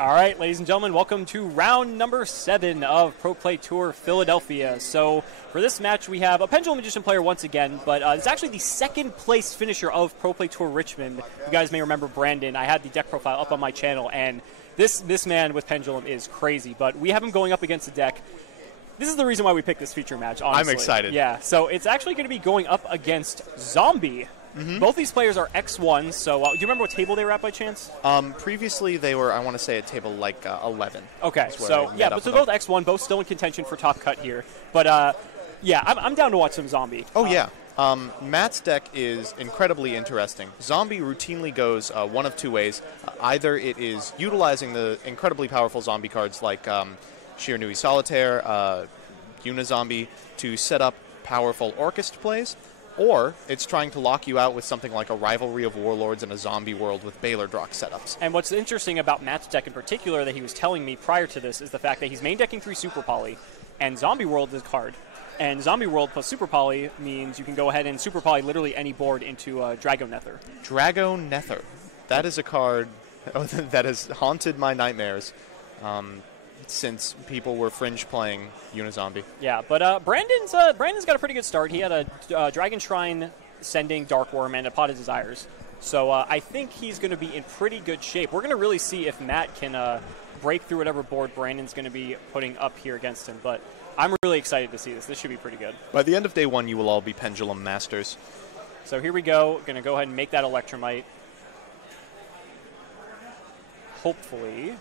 All right, ladies and gentlemen, welcome to round number 7 of Pro Play Tour Philadelphia. So for this match, we have a Pendulum Magician player once again, but it's actually the second place finisher of Pro Play Tour Richmond. You guys may remember Brandon. I had the deck profile up on my channel, and this man with Pendulum is crazy, but we have him going up against the deck. This is the reason why we picked this feature match, honestly. I'm excited. Yeah, so it's actually going to be going up against Zombie. Both these players are X1, so do you remember what table they were at by chance? Previously, they were, I want to say, at table like 11. Okay, so yeah, but so both X1, both still in contention for top cut here. But yeah, I'm down to watch some Zombie. Oh, yeah. Matt's deck is incredibly interesting. Zombie routinely goes one of two ways. Either it is utilizing the incredibly powerful zombie cards like Shiranui Solitaire, Unizombie to set up powerful Orchest plays, or it's trying to lock you out with something like a Rivalry of Warlords and a Zombie World with Baylor Drock setups. And what's interesting about Matt's deck in particular that he was telling me prior to this is the fact that he's main decking 3 Super Poly, and Zombie World is a card. And Zombie World plus Super Poly means you can go ahead and Super Poly literally any board into Drago Nether. Drago Nether. That is a card that has haunted my nightmares since people were fringe playing Unizombie. Yeah, but Brandon's got a pretty good start. He had a Dragon Shrine sending Dark Worm and a Pot of Desires. So I think he's going to be in pretty good shape. We're going to really see if Matt can break through whatever board Brandon's going to be putting up here against him. But I'm really excited to see this. This should be pretty good. By the end of day 1, you will all be Pendulum Masters. So here we go. Going to go ahead and make that Electromite. Hopefully.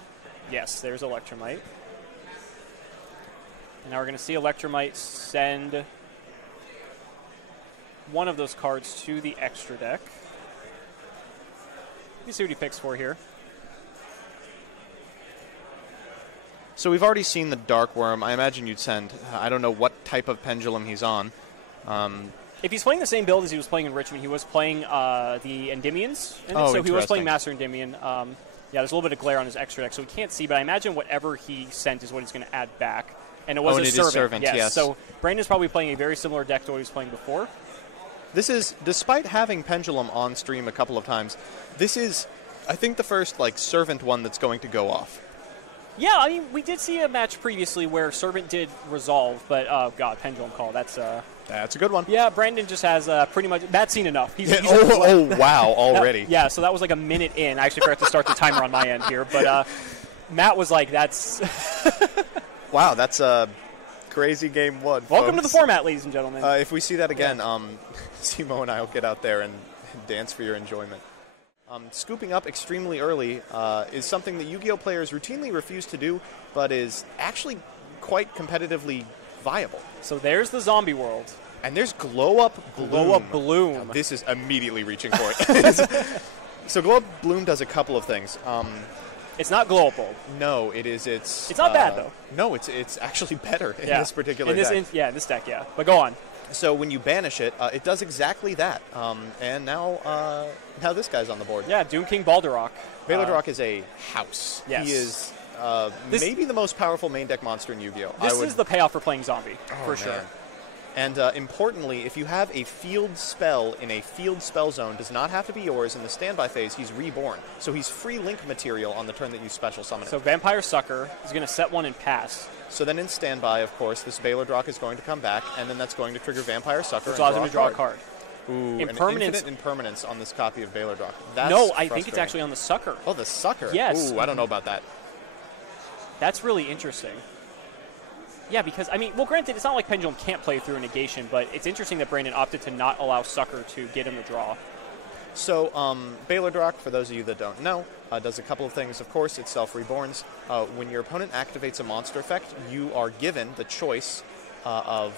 Yes, there's Electromite. And now we're going to see Electromite send one of those cards to the extra deck. Let me see what he picks for here. So we've already seen the Dark Worm. I imagine you'd send, I don't know what type of Pendulum he's on. If he's playing the same build as he was playing in Richmond, he was playing the Endymions. So he was playing Master Endymion. Yeah, there's a little bit of glare on his extra deck, so we can't see, but I imagine whatever he sent is what he's going to add back. And it was a Servant. Yes. So Brandon's probably playing a very similar deck to what he was playing before. This is, despite having Pendulum on stream a couple of times, this is, I think, the first Servant one that's going to go off. Yeah, I mean, we did see a match previously where Servant did resolve, but, oh, God, Pendulum Call, that's a good one. Yeah, Brandon just has pretty much, Matt's seen enough. He's wow, already. Yeah, so that was like a minute in. I actually forgot to start the timer on my end here, but Matt was like, that's... Wow, that's a crazy game 1, Welcome to the format, ladies and gentlemen. If we see that again, Simo and I will get out there and dance for your enjoyment. Scooping up extremely early is something that Yu-Gi-Oh! Players routinely refuse to do, but is actually quite competitively viable. So there's the Zombie World. And there's Glow Up Bloom. Glow Up Bloom. Now, this is immediately reaching for it. So Glow Up Bloom does a couple of things. It's not glowable. No, it is. It's not bad, though. No, it's actually better in this particular deck. In this deck, yeah. But go on. So when you banish it, it does exactly that. And now this guy's on the board. Yeah, Doom King Balderok. Balderok is a house. Yes. He is maybe the most powerful main deck monster in Yu-Gi-Oh! This is the payoff for playing Zombie, for sure. And importantly, if you have a field spell in a field spell zone, does not have to be yours. In the standby phase, he's reborn. So he's free link material on the turn that you special summon it. So Vampire Sucker is going to set one and pass. So then in standby, of course, this Baylor Drock is going to come back, and then that's going to trigger Vampire Sucker. Which allows him to draw a card. Ooh, infinite impermanence on this copy of Baylor Drock. That's no, I think it's actually on the Sucker. Oh, the Sucker? Yes. Ooh, I don't know about that. That's really interesting. Yeah, because, I mean, well, granted, it's not like Pendulum can't play through a negation, but it's interesting that Brandon opted to not allow Sucker to get him the draw. So, Baylor Drock, for those of you that don't know, does a couple of things. Of course, it self-reborns. When your opponent activates a monster effect, you are given the choice of...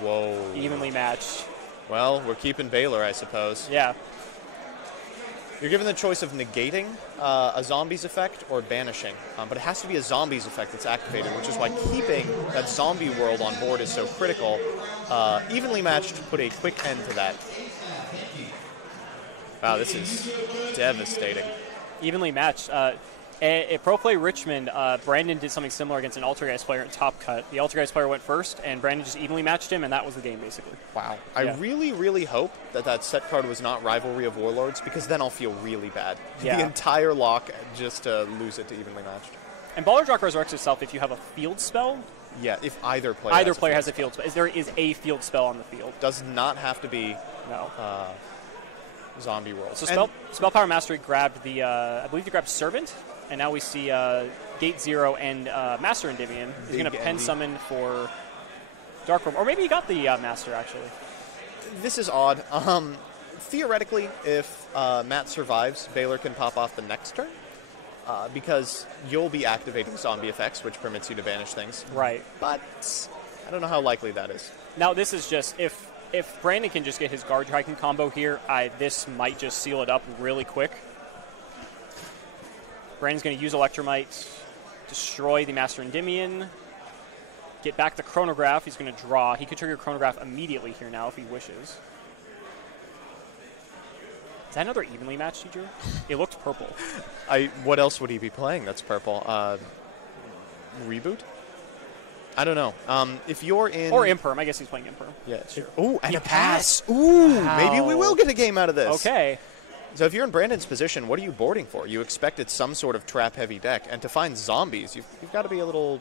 Whoa. Evenly matched. Well, we're keeping Baylor, I suppose. Yeah. You're given the choice of negating a zombie's effect or banishing, but it has to be a zombie's effect that's activated, which is why keeping that zombie world on board is so critical. Evenly matched put a quick end to that. Wow, this is devastating. Evenly matched. At Pro Play Richmond, Brandon did something similar against an Altergeist player in Top Cut. The Altergeist player went first, and Brandon just evenly matched him, and that was the game, basically. Wow. Yeah. I really, really hope that set card was not Rivalry of Warlords, because then I'll feel really bad. Yeah. The entire lock just to lose it to evenly matched. And Ballard's Rock resurrects itself if you have a field spell. Yeah, if either player Has a field spell. There is a field spell on the field. Does not have to be No. Zombie World. So Spell Power Mastery grabbed the, I believe you grabbed Servant, and now we see Gate Zero and Master Endymion. He's going to pen summon for Dark Room. Or maybe he got the Master, actually. This is odd. Theoretically, if Matt survives, Baylor can pop off the next turn. Because you'll be activating zombie effects, which permits you to banish things. Right. But I don't know how likely that is. Now, this is just, if Brandon can just get his Guard Triton combo here, this might just seal it up really quick. Brandon's going to use Electromite, destroy the Master Endymion, get back the Chronograph. He's going to draw. He could trigger Chronograph immediately here now if he wishes. Is that another evenly matched, Drew? It looked purple. What else would he be playing that's purple? Reboot? I don't know. If you're in... Or Imperm. I guess he's playing Imperm. Yeah, sure. Ooh, and He a pass. passed. Ooh, Wow. maybe we will get a game out of this. Okay. So if you're in Brandon's position, what are you boarding for? You expected some sort of trap-heavy deck, and to find zombies, you've got to be a little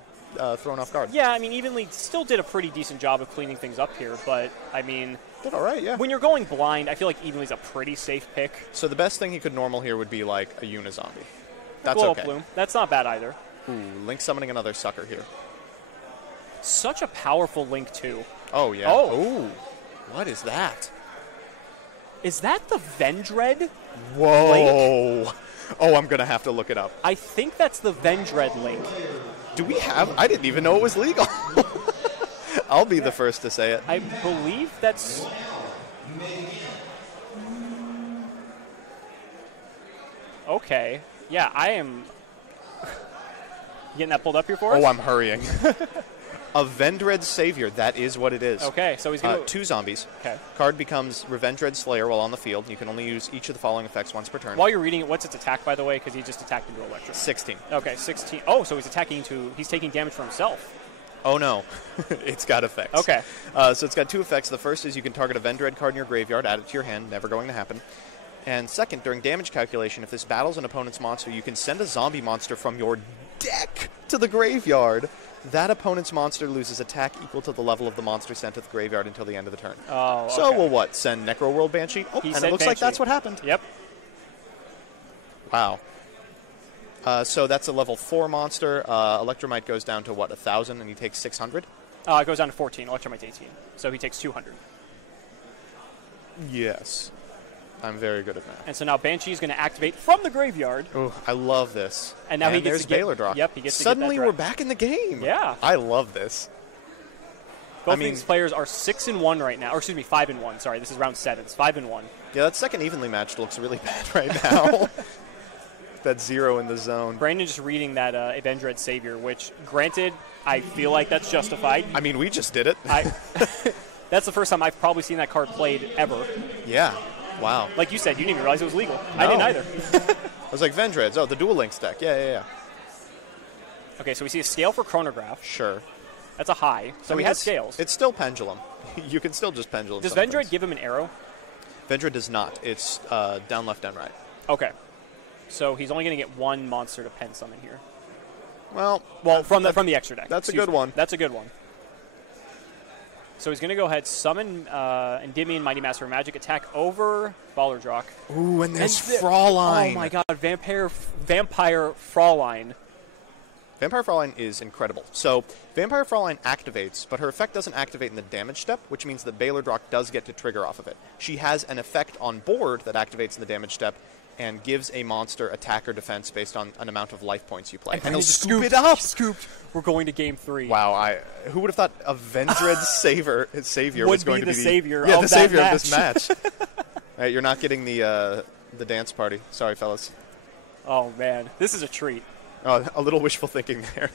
thrown off guard. Yeah, I mean, Evenly still did a pretty decent job of cleaning things up here, but, I mean... Did all right, yeah. When you're going blind, I feel like Evenly's a pretty safe pick. So the best thing he could normal here would be like a Unizombie. That's Blow okay. Up Bloom. That's not bad either. Ooh, Link summoning another sucker here. Such a powerful Link, too. Oh, yeah. Oh. Ooh. What is that? Is that the Vendread? Whoa. Link? Oh, I'm going to have to look it up. I think that's the Vendread Link. Do we have... I didn't even know it was legal. I'll be the first to say it. I believe that's... Okay. Yeah, I am... You getting that pulled up here for us? Oh, I'm hurrying. A Vendread Savior. That is what it is. Okay, so he's going to... 2 zombies. Okay. Card becomes Revendread Slayer while on the field. You can only use each of the following effects once per turn. While you're reading it, what's its attack, by the way? Because he just attacked into Electrum. 16. Okay, 16. Oh, so he's attacking into... He's taking damage for himself. Oh, no. It's got effects. Okay. So it's got 2 effects. The first is you can target a Vendread card in your graveyard, add it to your hand. Never going to happen. And second, during damage calculation, if this battles an opponent's monster, you can send a zombie monster from your deck to the graveyard. That opponent's monster loses attack equal to the level of the monster sent to the graveyard until the end of the turn. Oh, okay. So we'll what? Send Necro World Banshee? Oh, and it looks like that's what happened. Yep. Wow. So that's a level 4 monster. Electromite goes down to, what, 1,000, and he takes 600? It goes down to 14. Electromite's 18. So he takes 200. Yes. I'm very good at that. And so now Banshee is going to activate from the graveyard. Oh, I love this. And now he gets there's to get, Baylor Draw. Yep, he gets Suddenly to get that we're back in the game. Yeah. I love this. Both these players are 6-1 right now. Or excuse me, 5-1. Sorry, this is round 7. It's 5-1. Yeah, that second evenly matched looks really bad right now. That 0 in the zone. Brandon just reading that Avenged Savior, which, granted, I feel like that's justified. I mean, we just did it. That's the first time I've probably seen that card played ever. Yeah. Wow. Like you said, you didn't even realize it was legal. No. I didn't either. I was like, Vendreads. Oh, the Dual Links deck. Yeah. Okay, so we see a scale for Chronograph. Sure. That's a high. So he has scales. It's still Pendulum. You can still just Pendulum. Does Vendread give him an arrow? Vendread does not. It's down, left, down, right. Okay. So he's only going to get one monster to pen summon here. Well, from the extra deck. That's a good one. That's a good one. So he's going to go ahead, summon Endymion, Mighty Master of Magic, attack over Ballard's Rock. Ooh, and there's Fraulein. Oh my god, Vampire Fraulein. Vampire Fraulein is incredible. So, Vampire Fraulein activates, but her effect doesn't activate in the damage step, which means that Baylor Drock does get to trigger off of it. She has an effect on board that activates in the damage step and gives a monster attack or defense based on an amount of life points you play. And he'll scoop it up! Scooped. We're going to game 3. Wow, who would have thought a Vendread savior was going to be the savior of that savior match. of this match. All right, you're not getting the dance party. Sorry, fellas. Oh, man. This is a treat. Oh, a little wishful thinking there.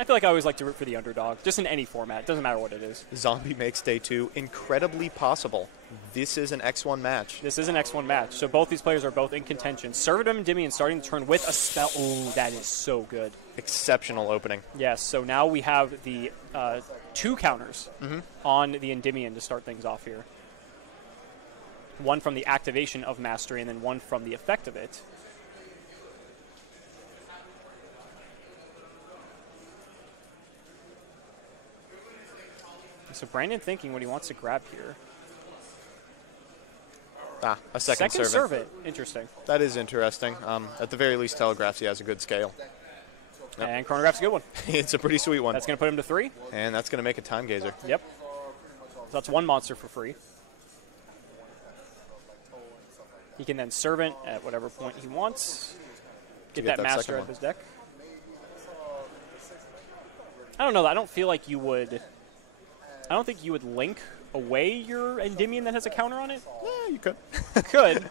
I feel like I always like to root for the underdog, just in any format. Doesn't matter what it is. Zombie makes day 2 incredibly possible. This is an X1 match. This is an X1 match, so both these players are both in contention. Servatum and Endymion starting the turn with a spell. Oh, that is so good. Exceptional opening. Yes, so now we have the 2 counters on the Endymion to start things off here. One from the activation of Mastery, and then one from the effect of it. So Brandon thinking what he wants to grab here. A second servant. Servant. Interesting. That is interesting. At the very least, telegraphs he has a good scale. Yep. And chronograph's a good one. It's a pretty sweet one. That's going to put him to 3. And that's going to make a time gazer. Yep. So that's 1 monster for free. He can then servant at whatever point he wants. Get that master out of his deck. I don't know. I don't feel like you would. I don't think you would link away your Endymion that has a counter on it. Yeah, you could. Could.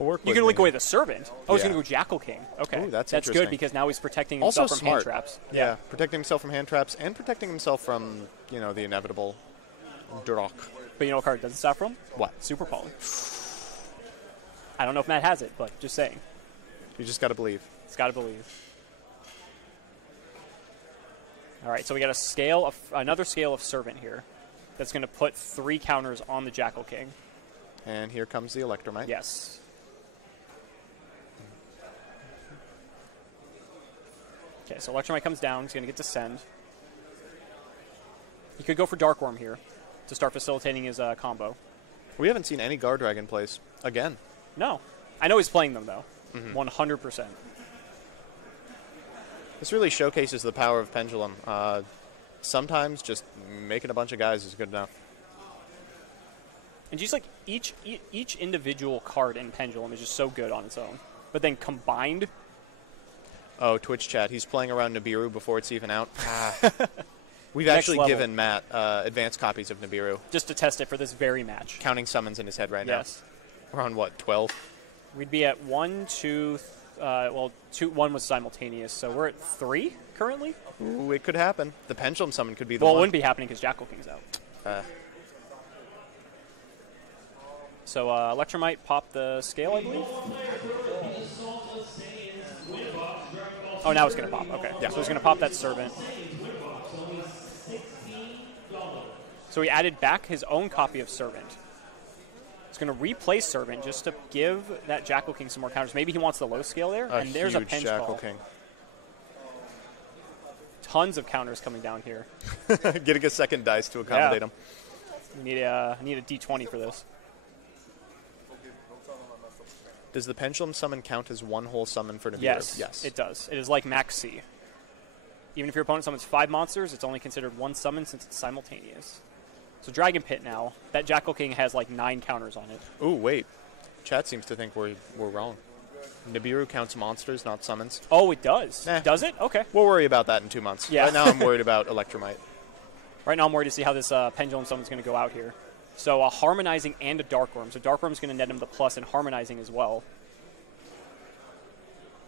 You can link me. away the servant. Oh, he's Yeah. going to go Jackal King. Okay. Ooh, that's good interesting. because now he's protecting Also himself from hand smart. traps. Yeah, protecting himself from hand traps and protecting himself from, the inevitable Drock. But you know what card it doesn't stop from? What? Super Poly. I don't know if Matt has it, but just saying. You just got to believe. It's got to believe. All right, so we got another scale of Servant here. That's going to put 3 counters on the Jackal King. And here comes the Electromite. Yes. Okay, so Electromite comes down. He's going to get to send. He could go for Dark Worm here to start facilitating his combo. We haven't seen any Guard Dragon plays again. No. I know he's playing them, though. 100%. This really showcases the power of Pendulum. Sometimes just making a bunch of guys is good enough. And just like each individual card in Pendulum is just so good on its own. But then combined... Oh, Twitch chat. He's playing around Nibiru before it's even out. We've Next actually level. given Matt advanced copies of Nibiru. Just to test it for this very match. Counting summons in his head right Yes. now. We're on, what, 12? We'd be at 1, 2... 1 was simultaneous, so we're at 3 currently? Ooh, it could happen. The Pendulum summon could be the Well, it one. wouldn't be happening because Jackal King's out. So Electromite popped the scale, I believe? Oh, now it's going to pop. Okay. Yeah. So he's going to pop that Servant. So he added back his own copy of Servant. He's going to replace Servant just to give that Jackal King some more counters. Maybe he wants the low scale there. And there's a huge pinch Jackal call. King. Tons of counters coming down here. Getting a second dice to accommodate him. I need a D20 for this. Does the Pendulum summon count as one whole summon for Nibiru? Yes, it does. It is like Max C. Even if your opponent summons 5 monsters, it's only considered 1 summon since it's simultaneous. So Dragon Pit now, that Jackal King has like 9 counters on it. Ooh, wait. Chat seems to think we're wrong. Nibiru counts monsters, not summons. Oh, it does. Eh. Does it? Okay. We'll worry about that in 2 months. Yeah. Right now I'm worried about Electromite. Right now I'm worried to see how this Pendulum Summon's going to go out here. So a Harmonizing and a Dark Worm. So Dark Worm's going to net him the plus and Harmonizing as well.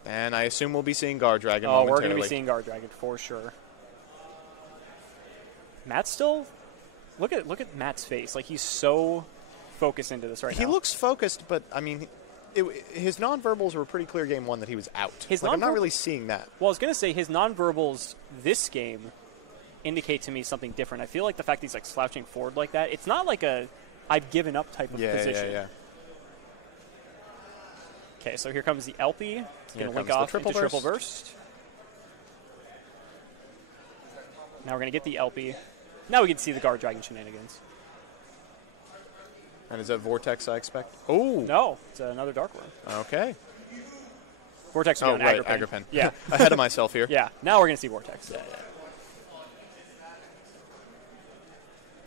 And I assume we'll be seeing Guard Dragon Oh, we're momentarily. going to be seeing Guard Dragon for sure. Matt's still... Look at Matt's face. Like, he's so focused into this right now. He looks focused, but, I mean, his nonverbals were pretty clear game 1 that he was out. I'm not really seeing that. Well, I was going to say his nonverbals this game indicate to me something different. I feel like the fact that he's like slouching forward like that, it's not like a I've given up type of position. Yeah. Okay, so here comes the LP. It's going to link comes the off triple into Triple burst. Burst. Now we're going to get the LP. Now we can see the Guard Dragon shenanigans. And is that Vortex, I expect? Oh! No, it's another Dark Worm. Okay. Vortex will be on Agripin. Agripin. Yeah. Ahead of myself here. Yeah, now we're going to see Vortex. Yeah.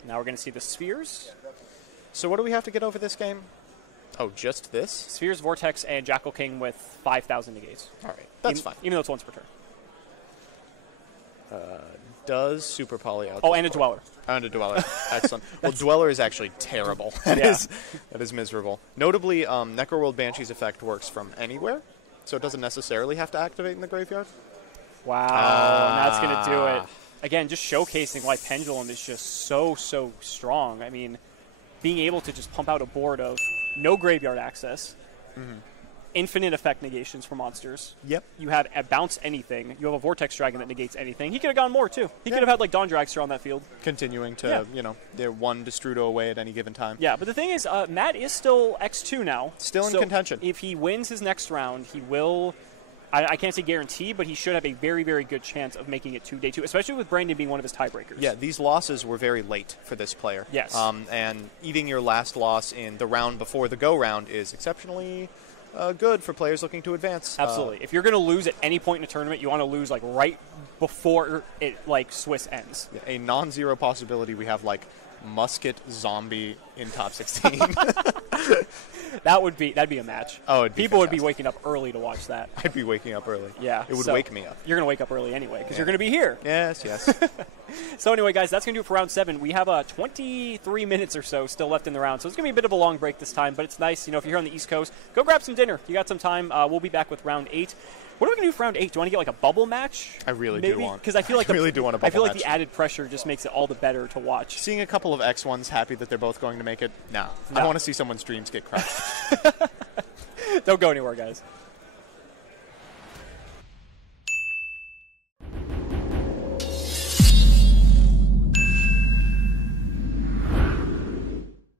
Now we're going to see the Spheres. So what do we have to get over this game? Oh, just this? Spheres, Vortex, and Jackal King with 5,000 negates. All right. That's fine. Even though it's once per turn. Does Super Poly out? Oh, and a Dweller. And a Dweller. Excellent. Well, Dweller is actually terrible. That is miserable. Notably, Necroworld Banshee's effect works from anywhere, so it doesn't necessarily have to activate in the graveyard. Wow, and that's going to do it. Again, just showcasing why Pendulum is just so strong. I mean, being able to just pump out a board of no graveyard access, infinite effect negations for monsters. Yep. You have a bounce anything. You have a Vortex Dragon that negates anything. He could have gone more, too. He could have had, like, Dawn Dragster on that field. Continuing to, they're one Destrudo away at any given time. Yeah, but the thing is, Matt is still X2 now. Still in contention. If he wins his next round, he will... I can't say guarantee, but he should have a very, very good chance of making it to day 2, especially with Brandon being one of his tiebreakers. Yeah, these losses were very late for this player. Yes. And eating your last loss in the round before the go round is exceptionally good for players looking to advance. Absolutely. If you're going to lose at any point in a tournament, you want to lose like right before it like Swiss ends. A non-zero possibility we have like Musket Zombie in top 16. That'd be a match. Oh, it'd be People would be fantastic. waking up early to watch that. I'd be waking up early. Yeah. It would so wake me up. You're going to wake up early anyway because you're going to be here. Yes. So anyway, guys, that's going to do it for round 7. We have 23 minutes or so still left in the round, so it's going to be a bit of a long break this time, but it's nice. You know, if you're here on the East Coast, go grab some dinner. You got some time. We'll be back with round 8. What are we going to do for round 8? Do you want to get like a bubble match? I really Maybe? do want. Because I feel like really do want a bubble I feel like match. the added pressure just makes it all the better to watch. Seeing a couple of X1s happy that they're both going to make it, no. I want to see someone's dreams get crushed. Don't go anywhere, guys.